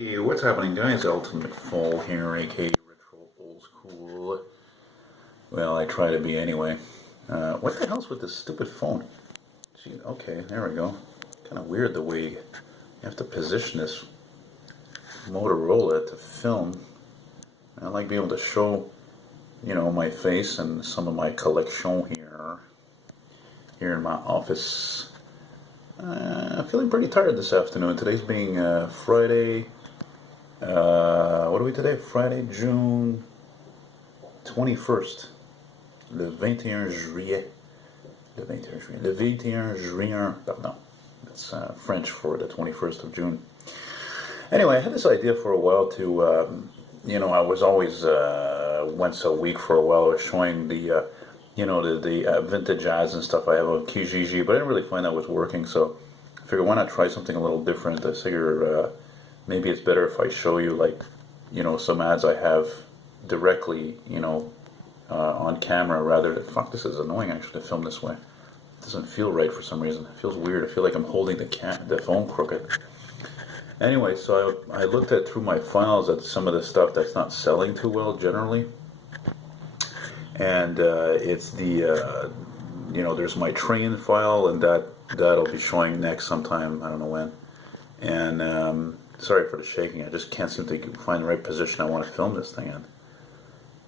Hey, what's happening, guys? Elton McFall here, aka Retro Old School. Well, I try to be anyway. What the hell's with this stupid phone? Gee, okay, there we go. Kind of weird the way you have to position this Motorola to film. I like being able to show, my face and some of my collection here in my office. I'm feeling pretty tired this afternoon. Today's being Friday. What are we today? Friday, June 21st. Le 21 juillet. Le 21 juillet. Le 21 juin. Pardon. That's French for the 21st of June. Anyway, I had this idea for a while to, I was always, once a week for a while, I was showing the, the vintage ads and stuff I have on Kijiji, but I didn't really find that was working, so I figured why not try something a little different. I figure maybe it's better if I show you, like, some ads I have directly, on camera rather than, fuck, this is annoying actually to film this way. It doesn't feel right for some reason. It feels weird. I feel like I'm holding the phone crooked. Anyway, so I looked at through my files at some of the stuff that's not selling too well generally. And it's the, there's my train file, and that'll be showing next sometime, I don't know when. And sorry for the shaking, I just can't seem to find the right position I want to film this thing in.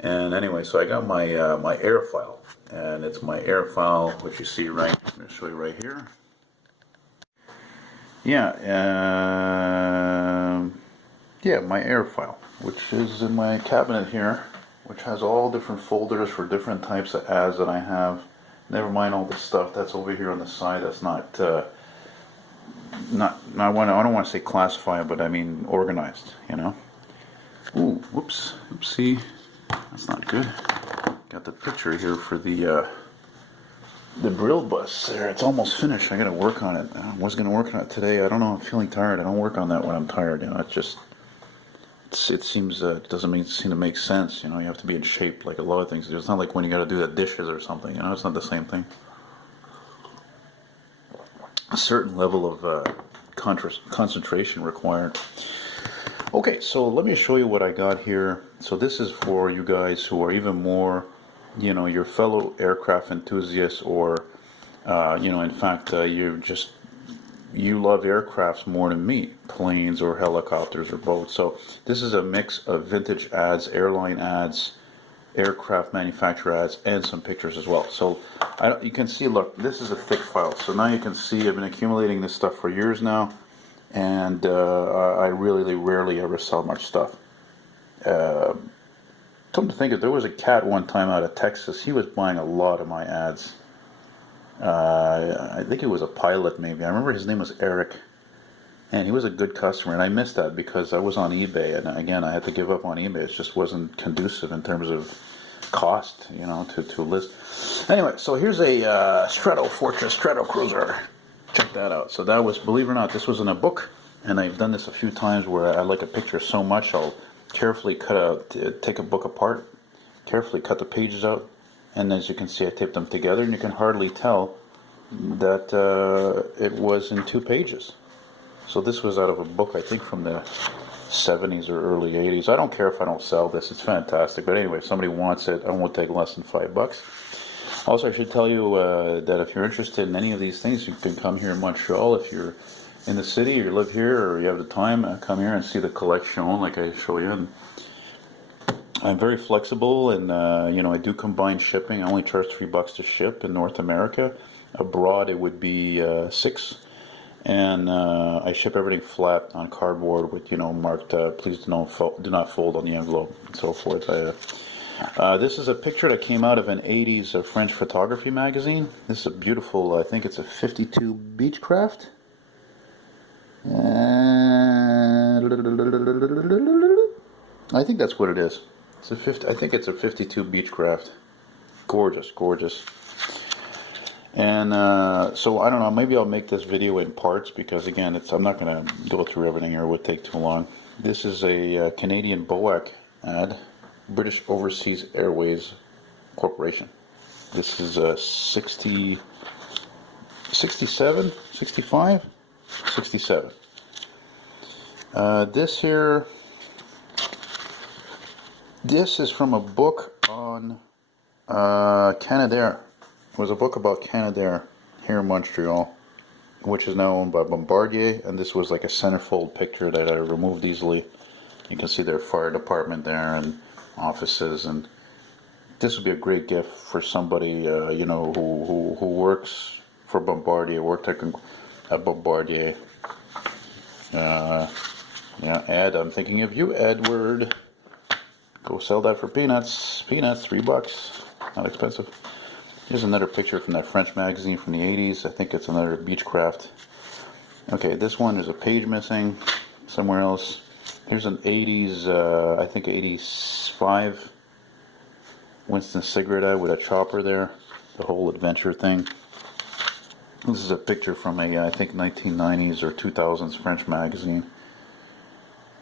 And anyway, so I got my my air file, and it's my air file, which you see right, I'm going to show you right here. Yeah, my air file, which is in my cabinet here, which has all different folders for different types of ads that I have. Never mind all the stuff that's over here on the side that's not I don't want to say classified, but I mean organized, Ooh, whoops, oopsie, that's not good. Got the picture here for the Brill bus there. It's almost finished. I gotta work on it. I was gonna work on it today. I don't know, I'm feeling tired. I don't work on that when I'm tired, it just, it seems, it doesn't seem to make sense, you have to be in shape like a lot of things. It's not like when you gotta do the dishes or something, it's not the same thing. A certain level of concentration required. Okay, so let me show you what I got here. So this is for you guys who are even more, your fellow aircraft enthusiasts, or, in fact, you love aircrafts more than me, planes or helicopters or boats. So this is a mix of vintage ads, airline ads, aircraft manufacturer ads, and some pictures as well. So you can see, look, this is a thick file. So now you can see I've been accumulating this stuff for years now, and I really rarely ever sell much stuff. Come to think of it, there was a cat one time out of Texas. He was buying a lot of my ads. I think it was a pilot maybe. I remember his name was Eric, and he was a good customer, and I missed that because I was on eBay, and again, I had to give up on eBay. It just wasn't conducive in terms of cost, to list. Anyway, so here's a Strato Cruiser. Check that out. So that was, believe it or not, this was in a book, and I've done this a few times where I like a picture so much I'll carefully take a book apart, carefully cut the pages out, and as you can see I taped them together, and you can hardly tell that it was in 2 pages. So this was out of a book, I think from the 70s or early 80s. I don't care if I don't sell this, it's fantastic, but anyway, if somebody wants it, I won't take less than $5. Also, I should tell you that if you're interested in any of these things, you can come here in Montreal. If you're in the city, you live here, or you have the time, come here and see the collection like I show you. And I'm very flexible, and I do combine shipping. I only charge $3 to ship in North America. Abroad, it would be $6, and I ship everything flat on cardboard with marked "Please do not fold" on the envelope and so forth. This is a picture that came out of an 80s French photography magazine. This is a beautiful, I think it's a 52 Beechcraft. I think that's what it is. I think it's a 52 Beechcraft. Gorgeous, gorgeous. And so I don't know. Maybe I'll make this video in parts because again, I'm not going to go through everything here. It would take too long. This is a Canadian BOAC ad, British Overseas Airways Corporation. This is a 67, 65. 67. This here, this is from a book on Canadair. It was a book about Canadair here in Montreal, which is now owned by Bombardier, and this was like a centerfold picture that I removed easily. You can see their fire department there and offices, and this would be a great gift for somebody you know, who works for Bombardier, worked at Bombardier. Yeah, Ed, I'm thinking of you, Edward. Go sell that for peanuts. Peanuts, $3. Not expensive. Here's another picture from that French magazine from the 80s. I think it's another Beechcraft. Okay, this one, there's a page missing somewhere else. Here's an 80s, I think 85 Winston cigarette ad with a chopper there. The whole adventure thing. This is a picture from a, I think, 1990s or 2000s French magazine.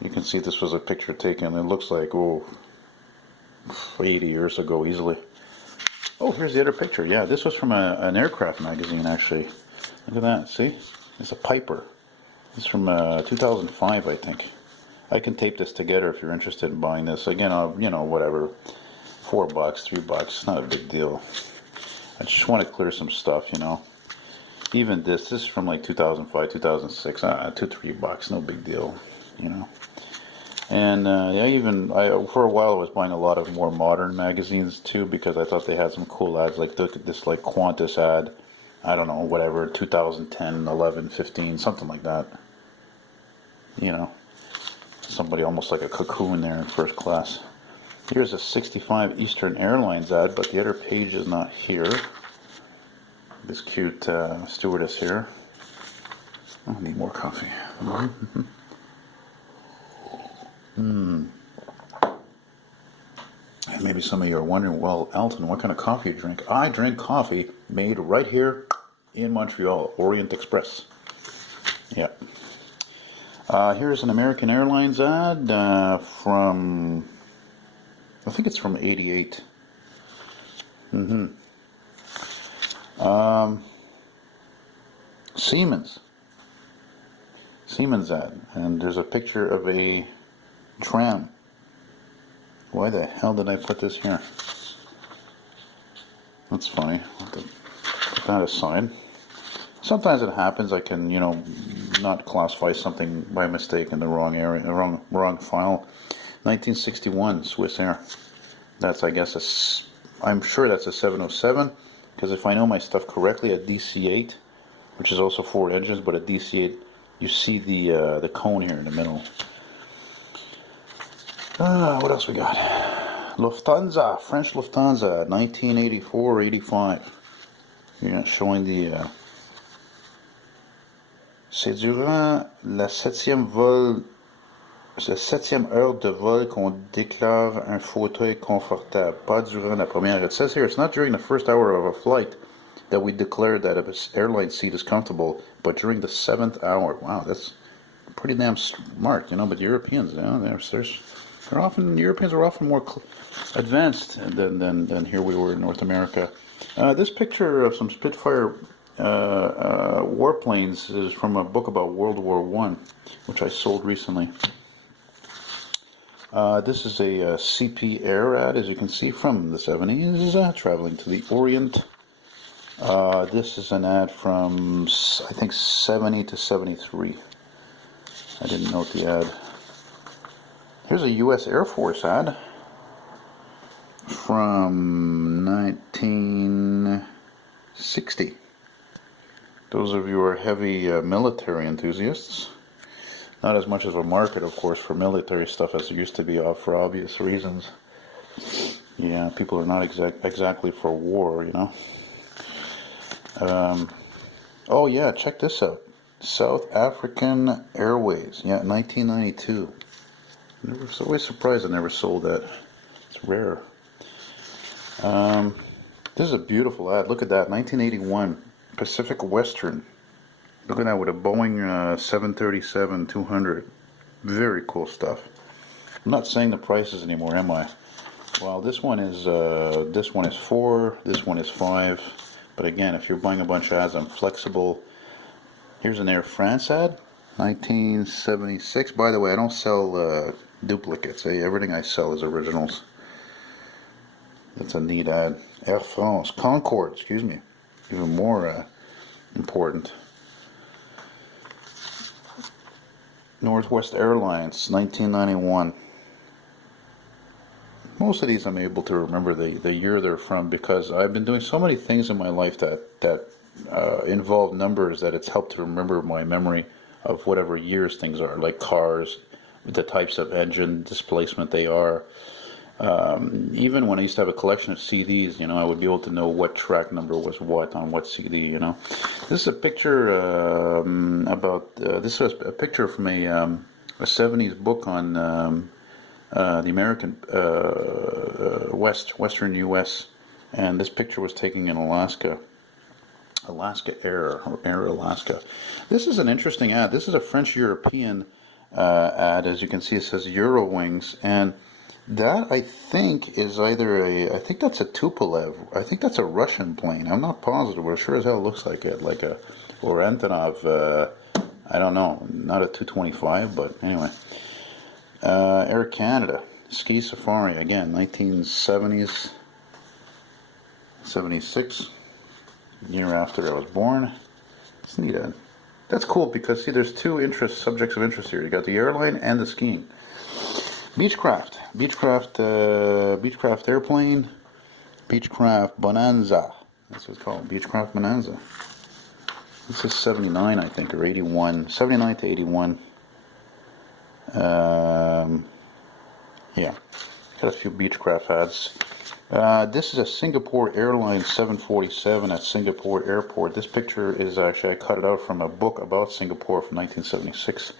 You can see this was a picture taken. It looks like, oh, 80 years ago easily. Oh, here's the other picture. Yeah, this was from an aircraft magazine, actually. Look at that. See? It's a Piper. It's from 2005, I think. I can tape this together if you're interested in buying this. Again, you know, whatever. $4, $3. Not a big deal. I just want to clear some stuff, you know. Even this is from like 2005, 2006. $2, $3. No big deal, you know. And yeah, for a while I was buying a lot of more modern magazines too, because I thought they had some cool ads. Like look at this, like Qantas ad, I don't know, whatever, 2010, 11, 15, something like that. You know, somebody almost like a cocoon there in first class. Here's a 65 Eastern Airlines ad, but the other page is not here. This cute stewardess here. Oh, I need more coffee. And maybe some of you are wondering, well, Elton, what kind of coffee you drink? I drink coffee made right here in Montreal, Orient Express. Yeah. Here's an American Airlines ad from, I think it's from '88. Siemens ad, and there's a picture of a tram. Why the hell did I put this here? That's funny. I'll have to put that aside. Sometimes it happens. I can, you know, not classify something by mistake in the wrong area, wrong file. 1961 Swiss Air. That's, I guess, I'm sure that's a 707, because if I know my stuff correctly, a DC-8, which is also 4 engines, but a DC-8, you see the cone here in the middle. What else we got? Lufthansa, French Lufthansa, 1984-85. Yeah, showing the. C'est durant la 7e heure de vol qu'on déclare un fauteuil confortable. Pas durant la première. It says here it's not during the first hour of a flight that we declare that an airline seat is comfortable, but during the 7th hour. Wow, that's pretty damn smart, you know. But Europeans, you know, Europeans are often more advanced than here we were in North America. This picture of some Spitfire warplanes is from a book about World War I, which I sold recently. This is a CP Air ad, as you can see, from the 70s, traveling to the Orient. This is an ad from, I think, 70 to 73. I didn't note the ad. Here's a U.S. Air Force ad from 1960. Those of you who are heavy military enthusiasts. Not as much of a market, of course, for military stuff as there used to be, for obvious reasons. Yeah, people are not exactly for war, you know. Oh yeah, check this out. South African Airways. Yeah, 1992. I was always surprised I never sold that. It's rare. This is a beautiful ad. Look at that. 1981. Pacific Western. Look at that with a Boeing 737-200. Very cool stuff. I'm not saying the prices anymore, am I? Well, this one is 4, this one is 5. But again, if you're buying a bunch of ads, I'm flexible. Here's an Air France ad. 1976. By the way, I don't sell duplicates. Everything I sell is originals. That's a neat ad. Air France. Concorde, excuse me. Even more important. Northwest Airlines, 1991. Most of these I'm able to remember the year they're from because I've been doing so many things in my life that involve numbers that it's helped to remember my memory of whatever years things are, like cars, the types of engine displacement they are. Even when I used to have a collection of CDs, I would be able to know what track number was what on what CD, This is a picture this is a picture from a 70s book on the American Western U.S. And this picture was taken in Alaska Air Alaska. This is an interesting ad. This is a French-European ad. As you can see, it says Eurowings, and that I think is either I think that's a Tupolev. I think that's a Russian plane. I'm not positive, but it sure as hell looks like it, like a or Antonov. I don't know, not a 225, but anyway. Air Canada, Ski Safari, again, 1970s, 76, year after I was born. It's neat. That's cool because, see, there's two subjects of interest here. You got the airline and the skiing. Beechcraft airplane, Beechcraft Bonanza. That's what it's called, Beechcraft Bonanza. This is 79, I think, or 81, 79 to 81. Yeah, got a few Beechcraft ads. This is a Singapore Airlines 747 at Singapore Airport. This picture is actually, I cut it out from a book about Singapore from 1976.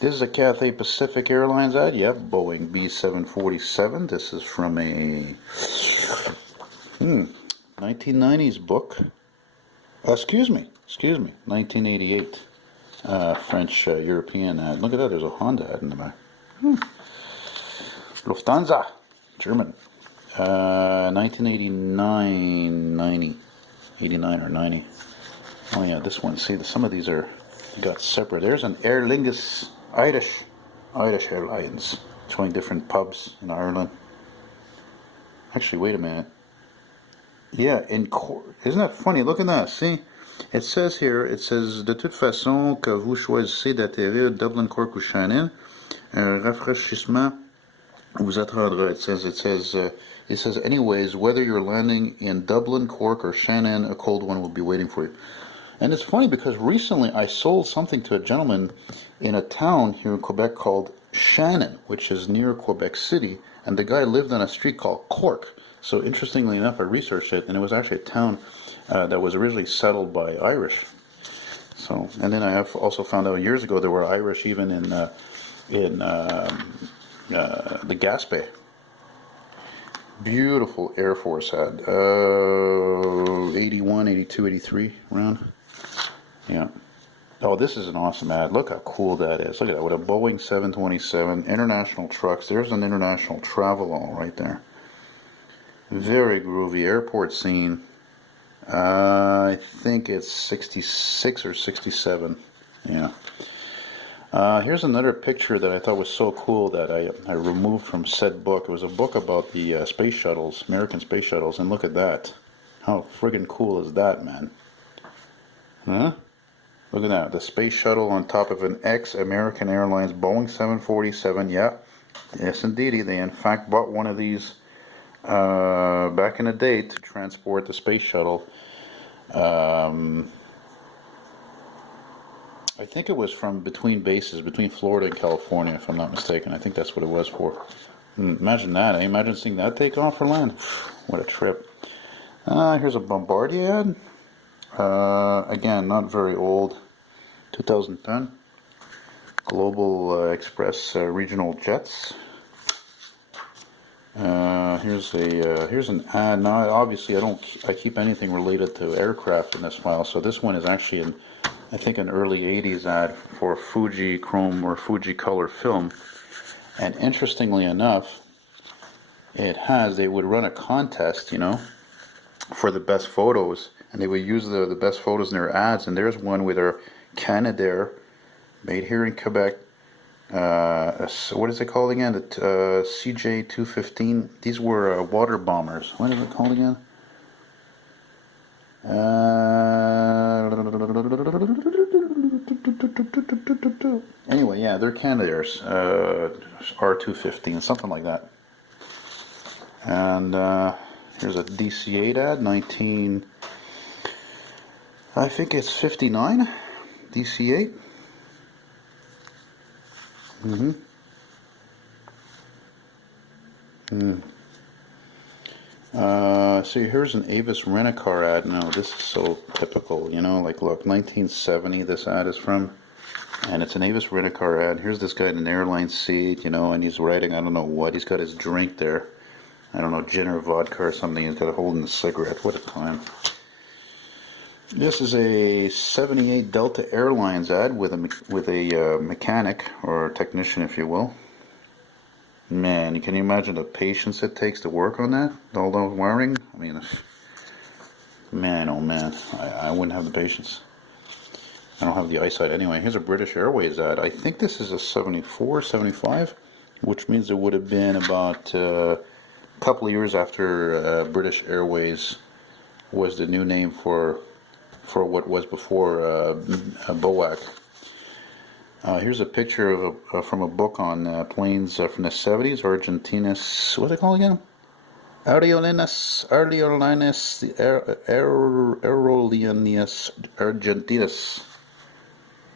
This is a Cathay Pacific Airlines ad. Yep, Boeing B747. This is from a 1990s book. Excuse me, 1988 French European ad. Look at that, there's a Honda ad in the back. Lufthansa, German. 1989, 90, 89 or 90. Oh yeah, this one. See, some of these are got separate. There's an Aer Lingus, Irish Airlines, showing different pubs in Ireland. Actually, wait a minute. Yeah, isn't that funny? Look at that. See, it says here. It says de toute façon que vous choisissez d'atterrir Dublin, Cork ou Shannon, un rafraîchissement vous attendra. It says anyways, whether you're landing in Dublin, Cork, or Shannon, a cold one will be waiting for you. And it's funny because recently I sold something to a gentleman in a town here in Quebec called Shannon, which is near Quebec City, and the guy lived on a street called Cork. So interestingly enough, I researched it, and it was actually a town that was originally settled by Irish. So, and then I have also found out years ago there were Irish even in the Gaspé. Beautiful Air Force ad. 81, 82, 83 around. Yeah. Oh, this is an awesome ad. Look how cool that is. Look at that. With a Boeing 727, international trucks. There's an international travelall right there. Very groovy airport scene. I think it's 66 or 67. Yeah. Here's another picture that I thought was so cool that I removed from said book. It was a book about the space shuttles, American space shuttles, and look at that. How friggin' cool is that, man? Huh? Look at that. The space shuttle on top of an ex-American Airlines Boeing 747. Yeah. Yes, indeedy. They, in fact, bought one of these back in the day to transport the space shuttle. I think it was from between bases, between Florida and California, if I'm not mistaken. I think that's what it was for. Imagine that, eh? Imagine seeing that take off for land. What a trip. Here's a Bombardier ad. Again, not very old. 2010. Global Express regional jets. Here's an ad. Now, obviously, I keep anything related to aircraft in this file. So this one is actually I think an early 80s ad for Fuji Chrome or Fuji Color film. And interestingly enough, they would run a contest, for the best photos, and they would use the best photos in their ads. And there's one with their Canadair Made here in Quebec. What is it called again? The CJ-215. These were water bombers. What is it called again? Anyway, yeah, they're Canadairs. R215, something like that. And here's a DC-8 ad, I think it's 59, DC-8. See, here's an Avis Rent-A-Car ad. Now, this is so typical, you know, like, look, 1970 this ad is from, and it's an Avis Rent-A-Car ad. Here's this guy in an airline seat, you know, and he's writing, I don't know what, he's got his drink there. I don't know, gin or vodka or something. He's got a holding a cigarette. What a time. This is a 78 Delta Airlines ad with a mechanic or technician, if you will. Man, can you imagine the patience it takes to work on that? All those wiring? I mean, man, oh man, I wouldn't have the patience. I don't have the eyesight anyway. Here's a British Airways ad. I think this is a 74, 75, which means it would have been about a couple of years after British Airways was the new name for what was before BOAC. Here's a picture of from a book on planes from the 70s, Argentinas, what's it called again? Aerolíneas Argentinas,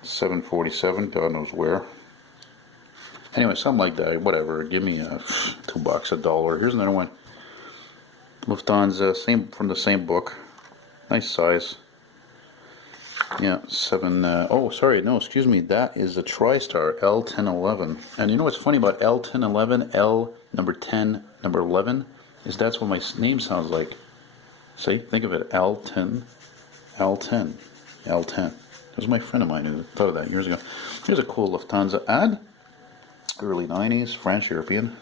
747, God knows where. Anyway, something like that, whatever, give me $2, $1. Here's another one. Lufthansa, same from the same book, nice size. Yeah, oh, sorry, no, excuse me, that is a TriStar L1011. And you know what's funny about L1011, L number 10, number 11, is that's what my name sounds like. See, think of it, L10, L10, L10. That was my friend of mine who thought of that years ago. Here's a cool Lufthansa ad, early 90s, French European.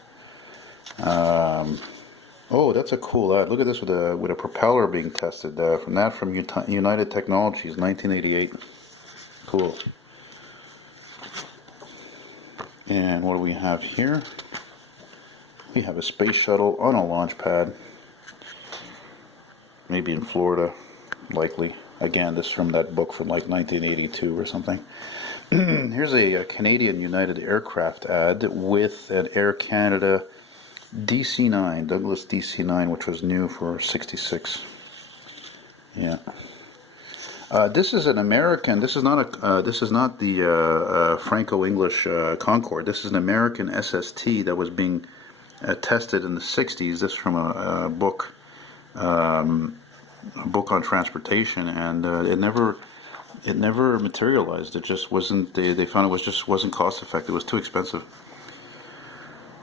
Oh, that's a cool ad. Look at this with a propeller being tested. From United Technologies, 1988. Cool. And what do we have here? We have a space shuttle on a launch pad. Maybe in Florida, likely. Again, this is from that book from like 1982 or something. Here's a Canadian United Aircraft ad with an Air Canada DC-9, Douglas DC-9, which was new for 66. Yeah. This is an American. This is not the Franco-English Concorde. This is an American SST that was being tested in the 60s. This is from a book on transportation, and it never materialized. It just wasn't. They found it wasn't cost effective. It was too expensive.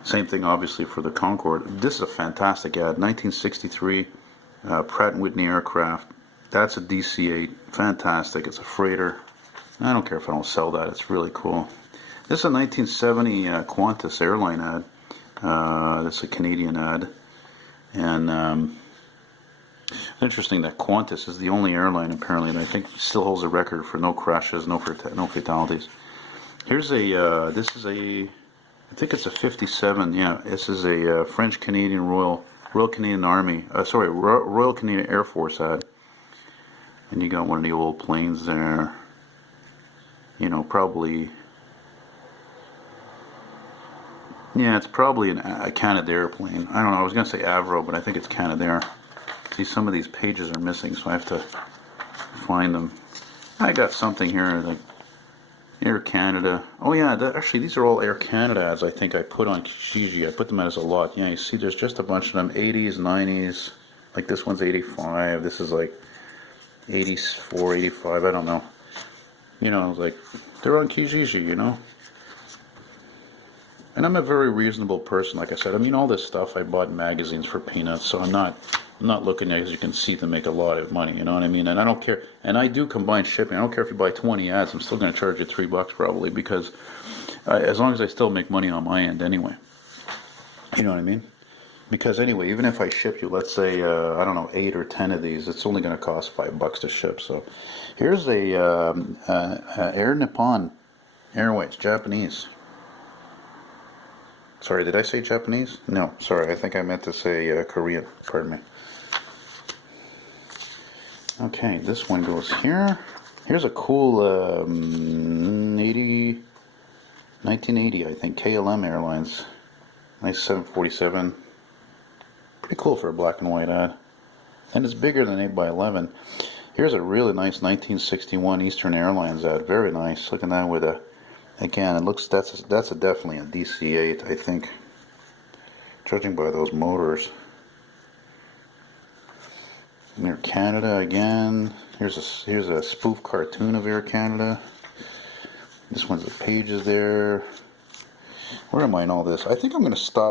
Same thing, obviously, for the Concorde. This is a fantastic ad. 1963, Pratt & Whitney aircraft. That's a DC-8. Fantastic. It's a freighter. I don't care if I don't sell that. It's really cool. This is a 1970 Qantas airline ad. That's a Canadian ad. And interesting that Qantas is the only airline, apparently, and I think still holds a record for no crashes, no fatalities. Here's this is a... I think it's a 57. Yeah, this is a French Canadian Royal Canadian Army. Royal Canadian Air Force ad. And you got one of the old planes there. You know, probably. Yeah, it's probably a Canadair plane. I don't know. I was gonna say Avro, but I think it's Canadair. See, some of these pages are missing, so I have to find them. I got something here like. Air Canada. Oh yeah, actually these are all Air Canada ads I think I put on Kijiji. I put them out as a lot. Yeah, you see there's just a bunch of them. 80s, 90s. Like this one's 85. This is like 84, 85. I don't know. You know, like they're on Kijiji, you know. And I'm a very reasonable person, like I said. I mean, all this stuff I bought in magazines for peanuts, so I'm not looking at, as you can see, to make a lot of money, you know what I mean? And I don't care, and I do combine shipping. I don't care if you buy 20 ads, I'm still going to charge you $3 probably, because as long as I still make money on my end anyway. You know what I mean? Because anyway, even if I ship you, let's say, I don't know, 8 or 10 of these, it's only going to cost $5 to ship. So here's a Air Nippon Airways, Japanese. Sorry, did I say Japanese? No, sorry, I think I meant to say Korean. Pardon me. Okay, this one goes here. Here's a cool 1980, I think, KLM Airlines. Nice 747. Pretty cool for a black and white ad. And it's bigger than 8x11. Here's a really nice 1961 Eastern Airlines ad. Very nice. Look at that with a... Again, it looks... That's definitely a DC-8, I think. Judging by those motors. Air Canada again. Here's a spoof cartoon of Air Canada. This one's the pages there. Where am I in all this? I think I'm going to stop.